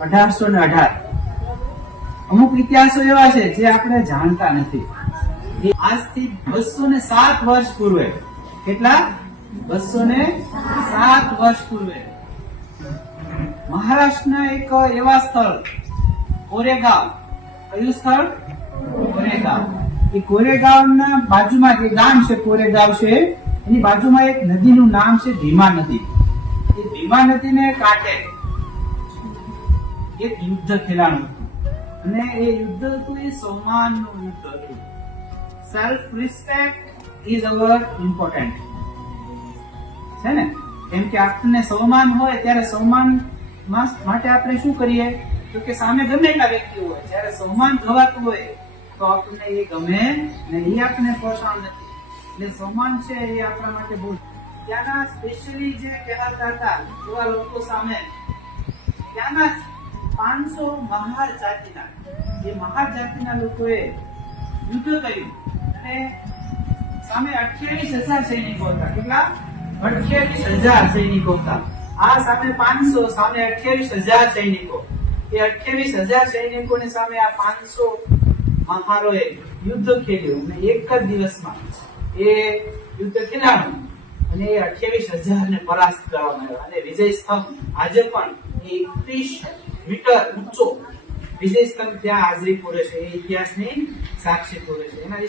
1818। અમુક ઇતિહાસો એવા છે જે આપણે જાણતા નથી। આજથી 207 વર્ષ પૂર્વે, કેટલા? 207 વર્ષ પૂર્વે મહારાષ્ટ્રના એક એવા સ્થળ કોરેગાંવ, કયું સ્થળ? કોરેગાંવ। એ કોરેગાંવના બાજુમાં જે ગામ છે કોરેગાંવ છે, એની બાજુમાં એક નદીનું નામ છે ભીમા નદી। એ ભીમા નદીને કાંઠે એક યુદ્ધ ખેલાણું હતું, અને એ યુદ્ધ હતું એ સૌમાનનું યુદ્ધ હતું। Self respect is our important છે ને, કેમ કે આપણને સૌમાન હોય ત્યારે સૌમાન માટે આપણે શું કરીએ તો કે સામે ગમે એટલા વ્યક્તિ હોય, જ્યારે સૌમાન ગવાતું હોય તો આપણને એ ગમે ને, એ આપણને પોષણ નથી। એટલે સૌમાન છે એ આપણા માટે બહુ, ત્યાંના સ્પેશિયલી જે કહેવાતા હતા એવા લોકો સામે ત્યાંના 500 મહાર જાતિના, એ મહાર જાતિના લોકોએ યુદ્ધ કર્યું, અને સામે 28,000 સૈનિકો હતા। કેટલા? 28,000 સૈનિકો હતા। આ સામે 500, સામે 28,000 સૈનિકો। એ 28,000 સૈનિકોની સામે આ 500 મહારોએ યુદ્ધ ખેલ્યું, અને એક જ દિવસમાં એ યુદ્ધ ખેલાણું, અને એ 28,000 ને પરાસ્ત કરવામાં આવ્યા। અને વિજય સ્તંભ આજે પણ 31 મીટર ઊંચો વિજય સ્તંભ ત્યાં હાજરી પૂરે છે, એ ઇતિહાસની સાક્ષી પૂરે છે। એના